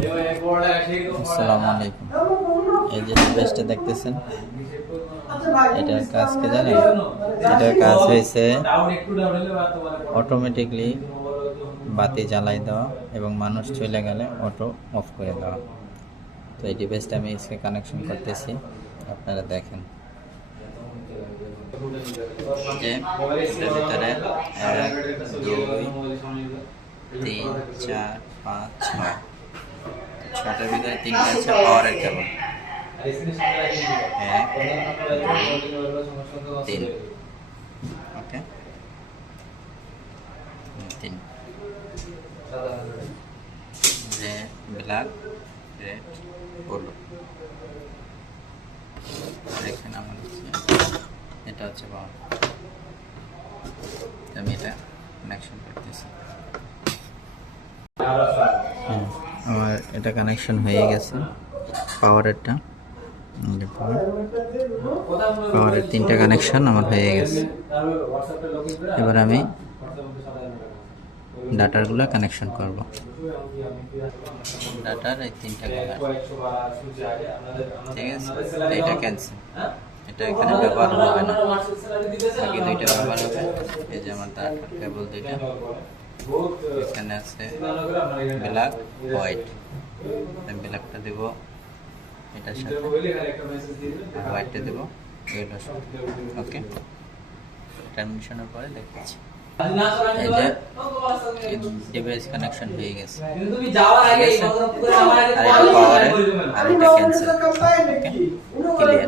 আসসালামু আলাইকুম। এই যে ডিভাইসটা দেখতেছেন, এটার কাজ কি জানেন? এটার কাজ হয়েছে অটোমেটিকলি বাতি জ্বালাই দেওয়া এবং মানুষ চলে গেলে অটো অফ করে দেওয়া। তো এই ডিভাইসটা আমি এসে কানেকশন করতেছি, আপনারা দেখেন যে এটার ভিতরে 1 2 3 4 5 6 ছটার ভিতরে 3টা আছে পাওয়ারের কেবল। 1 2 3, ওকে 3 যে ব্ল্যাক রেড ব্লু। দেখেন আমাদের এটা হচ্ছে পাওয়ার। আমি এটা কানেকশন করতেছি। আমার এটা কানেকশন হয়ে গেছে পাওয়ারেরটা। পাওয়ারের 3টা কানেকশন আমার হয়ে গেছে। এবার আমি ডাটারগুলো কানেকশন করব। ডাটার এই 3টা কালার, ঠিক আছে? এটা ক্যান্সেল, এটা এখানে ব্যবহার হবে না, বাকি 2টা ব্যবহার হবে। এই যে আমার ডাটার কেবল 2টা, এখানে আছে ব্ল্যাক হোয়াইট। ব্ল্যাকটা দেব এটার সাথে, হোয়াইটটা দেব এটার সাথে, ওকে। ট্রানজিশনের পরে দেখাচ্ছি। এই যে ডিভাইস কানেকশন হয়ে গেছে, আর এটা পাওয়ারে আর এটা ক্যান্সেল, ওকে ক্লিয়ার।